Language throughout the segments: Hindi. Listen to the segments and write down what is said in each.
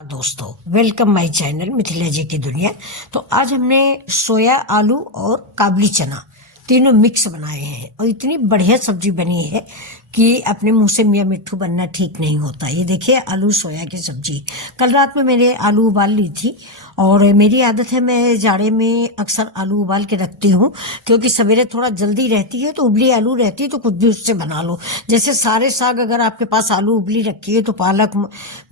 दोस्तों, वेलकम माय चैनल मिथिला जी की दुनिया। तो आज हमने सोया, आलू और काबली चना तीनों मिक्स बनाए हैं और इतनी बढ़िया सब्जी बनी है कि अपने मुंह से मियाँ मिट्ठू बनना ठीक नहीं होता। ये देखिए, आलू सोया की सब्जी। कल रात में मैंने आलू उबाल ली थी और मेरी आदत है, मैं जाड़े में अक्सर आलू उबाल के रखती हूँ क्योंकि सवेरे थोड़ा जल्दी रहती है तो उबली आलू रहती है तो कुछ भी उससे बना लो। जैसे सारे साग, अगर आपके पास आलू उबली रखी है तो पालक,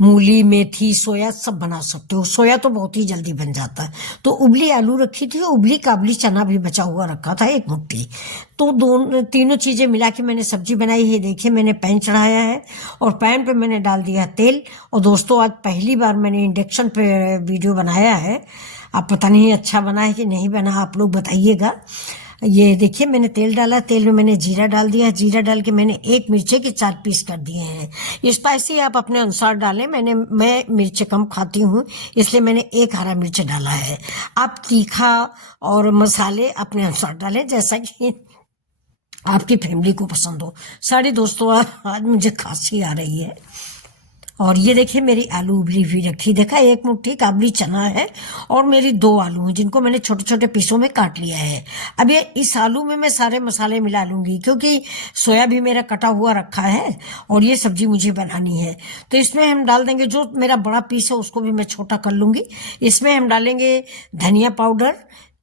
मूली, मेथी, सोया सब बना सकते हो। सोया तो बहुत ही जल्दी बन जाता है। तो उबली आलू रखी थी, उबली काबली चना भी बचा हुआ रखा था एक मुट्ठी। तो दोनों तीनों चीजें मिला के मैंने सब्जी बनाई है। देखिए, मैंने पैन चढ़ाया है और पैन पे मैंने डाल दिया तेल। और दोस्तों, आज पहली बार मैंने इंडक्शन पे वीडियो बनाया है। अब पता नहीं अच्छा बना है कि नहीं बना, आप लोग बताइएगा। ये देखिए, मैंने तेल डाला, तेल में मैंने जीरा डाल दिया। जीरा डाल के मैंने एक मिर्चे के 4 पीस कर दिए हैं। स्पाइसी आप अपने अनुसार डालें। मैं मिर्च कम खाती हूँ, इसलिए मैंने एक हरा मिर्च डाला है। आप तीखा और मसाले अपने अनुसार डालें, जैसा कि आपकी फैमिली को पसंद हो। सारे दोस्तों, आज मुझे खांसी आ रही है। और ये देखिए, मेरी आलू उबली हुई रखी, देखा, एक मुट्ठी काबली चना है और मेरी 2 आलू हैं जिनको मैंने छोटे छोटे पीसों में काट लिया है। अब ये इस आलू में मैं सारे मसाले मिला लूंगी क्योंकि सोया भी मेरा कटा हुआ रखा है और ये सब्जी मुझे बनानी है। तो इसमें हम डाल देंगे, जो मेरा बड़ा पीस है उसको भी मैं छोटा कर लूंगी। इसमें हम डालेंगे धनिया पाउडर,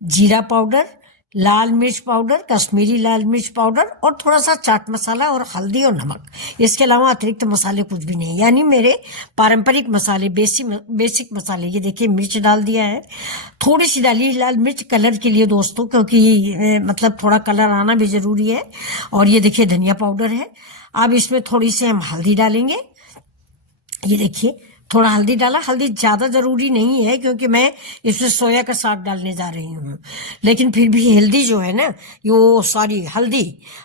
जीरा पाउडर, लाल मिर्च पाउडर, कश्मीरी लाल मिर्च पाउडर और थोड़ा सा चाट मसाला और हल्दी और नमक। इसके अलावा अतिरिक्त मसाले कुछ भी नहीं, यानी मेरे पारंपरिक मसाले, बेसिक मसाले। ये देखिए, मिर्च डाल दिया है, थोड़ी सी डाली लाल मिर्च कलर के लिए दोस्तों, क्योंकि मतलब थोड़ा कलर आना भी जरूरी है। और ये देखिए, धनिया पाउडर है। अब इसमें थोड़ी सी हम हल्दी डालेंगे। ये देखिए, थोड़ा हल्दी डाला। हल्दी ज्यादा जरूरी नहीं है क्योंकि मैं इसमें सोया का साग डालने जा रही हूँ, लेकिन फिर भी हेल्दी जो है ना, वो सॉरी हल्दी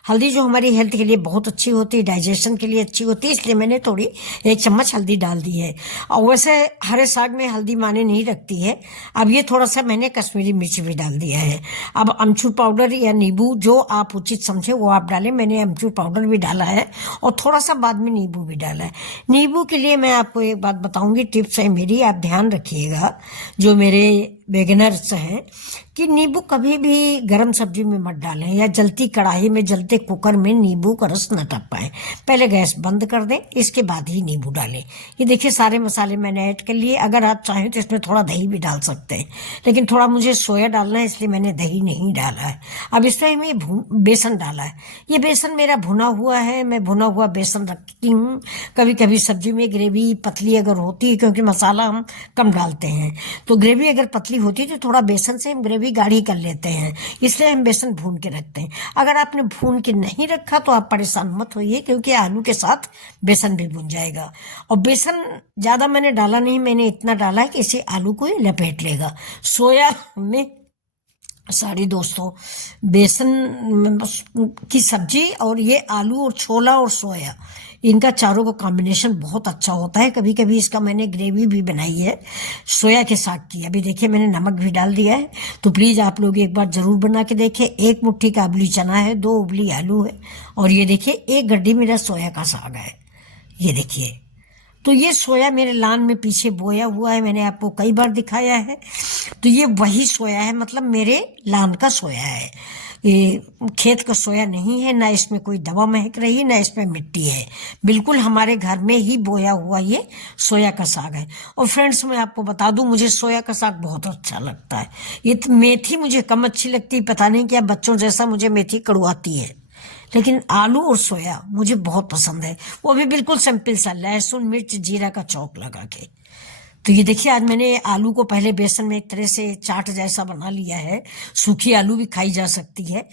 हल्दी जो हमारी हेल्थ के लिए बहुत अच्छी होती है, डाइजेशन के लिए अच्छी होती है, इसलिए मैंने थोड़ी 1 चम्मच हल्दी डाल दी है। और वैसे हरे साग में हल्दी माने नहीं रखती है। अब ये थोड़ा सा मैंने कश्मीरी मिर्च भी डाल दिया है। अब अमचूर पाउडर या नींबू, जो आप उचित समझे वो आप डालें। मैंने अमचूर पाउडर भी डाला है और थोड़ा सा बाद में नींबू भी डाला है। नींबू के लिए मैं आपको एक बात बताऊंगी, टिप्स है मेरी, आप ध्यान रखिएगा जो मेरे बिगिनर्स हैं, कि नींबू कभी भी गरम सब्जी में मत डालें या जलती कढ़ाई में, जलते कुकर में नींबू का रस न टपकाएं। पहले गैस बंद कर दें, इसके बाद ही नींबू डालें। ये देखिए, सारे मसाले मैंने ऐड कर लिए। अगर आप चाहें तो इसमें थोड़ा दही भी डाल सकते हैं, लेकिन थोड़ा मुझे सोया डालना है इसलिए मैंने दही नहीं डाला है। अब इसमें मैं बेसन डाला है। ये बेसन मेरा भुना हुआ है, मैं भुना हुआ बेसन रखती हूँ। कभी कभी सब्जी में ग्रेवी पतली अगर होती है, क्योंकि मसाला हम कम डालते हैं, तो ग्रेवी अगर पतली होती है तो थोड़ा बेसन से हम ग्रेवी गाढ़ी कर लेते हैं, इसलिए हम बेसन भून के रखते हैं। अगर आपने भून के नहीं रखा तो आप परेशान मत होइए, क्योंकि आलू के साथ बेसन भी भून जाएगा। और बेसन ज्यादा मैंने डाला नहीं, मैंने इतना डाला है कि इसे आलू को ही लपेट लेगा। सोया में सारी दोस्तों, बेसन की सब्जी और ये आलू और छोला और सोया, इनका चारों का कॉम्बिनेशन बहुत अच्छा होता है। कभी कभी इसका मैंने ग्रेवी भी बनाई है सोया के साग की। अभी देखिए, मैंने नमक भी डाल दिया है, तो प्लीज आप लोग एक बार जरूर बना के देखें। 1 मुट्ठी काबुली चना है, 2 उबली आलू है और ये देखिए 1 गड्ढी मेरा सोया का साग है। ये देखिए, तो ये सोया मेरे लान में पीछे बोया हुआ है, मैंने आपको कई बार दिखाया है। तो ये वही सोया है, मतलब मेरे लान का सोया है। ये खेत का सोया नहीं है, ना इसमें कोई दवा महक रही है, ना इसमें मिट्टी है। बिल्कुल हमारे घर में ही बोया हुआ ये सोया का साग है। और फ्रेंड्स, मैं आपको बता दूं, मुझे सोया का साग बहुत अच्छा लगता है। ये मेथी मुझे कम अच्छी लगती है, पता नहीं क्या, बच्चों जैसा मुझे मेथी कड़वाती है। लेकिन आलू और सोया मुझे बहुत पसंद है, वो भी बिल्कुल सिंपल सा, लहसुन मिर्च जीरा का चौक लगा के। तो ये देखिए, आज मैंने आलू को पहले बेसन में एक तरह से चाट जैसा बना लिया है। सूखी आलू भी खाई जा सकती है,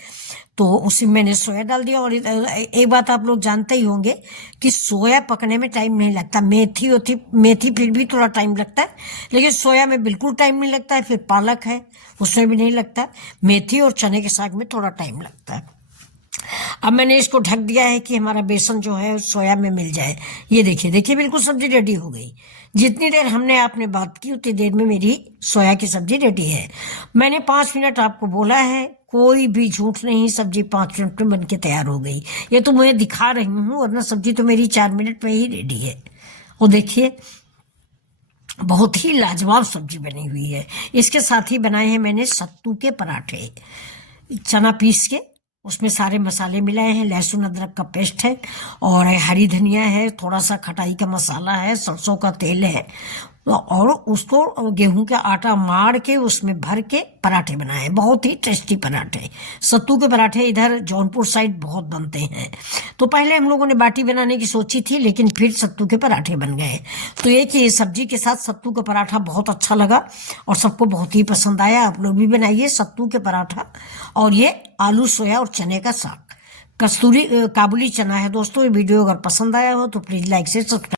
तो उसी में मैंने सोया डाल दिया। और एक बात आप लोग जानते ही होंगे कि सोया पकने में टाइम नहीं लगता। मेथी फिर भी थोड़ा टाइम लगता है, लेकिन सोया में बिल्कुल टाइम नहीं लगता है। फिर पालक है, उसमें भी नहीं लगता। मेथी और चने के साग में थोड़ा टाइम लगता है। अब मैंने इसको ढक दिया है कि हमारा बेसन जो है सोया में मिल जाए। ये देखिए, बिल्कुल सब्जी रेडी हो गई। जितनी देर हमने आपने बात की उतनी देर में मेरी सोया की सब्जी रेडी है। मैंने 5 मिनट आपको बोला है, कोई भी झूठ नहीं, सब्जी 5 मिनट में बन के तैयार हो गई। ये तो मैं दिखा रही हूँ, वरना सब्जी तो मेरी 4 मिनट में ही रेडी है। और देखिए, बहुत ही लाजवाब सब्जी बनी हुई है। इसके साथ ही बनाए हैं मैंने सत्तू के पराठे। चना पीस के उसमें सारे मसाले मिलाए हैं, लहसुन अदरक का पेस्ट है और हरी धनिया है, थोड़ा सा खटाई का मसाला है, सरसों का तेल है और उसको गेहूं का आटा मार के उसमें भर के पराठे बनाए हैं। बहुत ही टेस्टी पराठे। सत्तू के पराठे इधर जौनपुर साइड बहुत बनते हैं। तो पहले हम लोगों ने बाटी बनाने की सोची थी, लेकिन फिर सत्तू के पराठे बन गए। तो ये कि सब्जी के साथ सत्तू का पराठा बहुत अच्छा लगा और सबको बहुत ही पसंद आया। आप लोग भी बनाइए सत्तू के पराठा। और ये आलू सोया और चने का साग, कस्तूरी काबुली चना है दोस्तों। ये वीडियो अगर पसंद आया हो तो प्लीज लाइक से सब्सक्राइब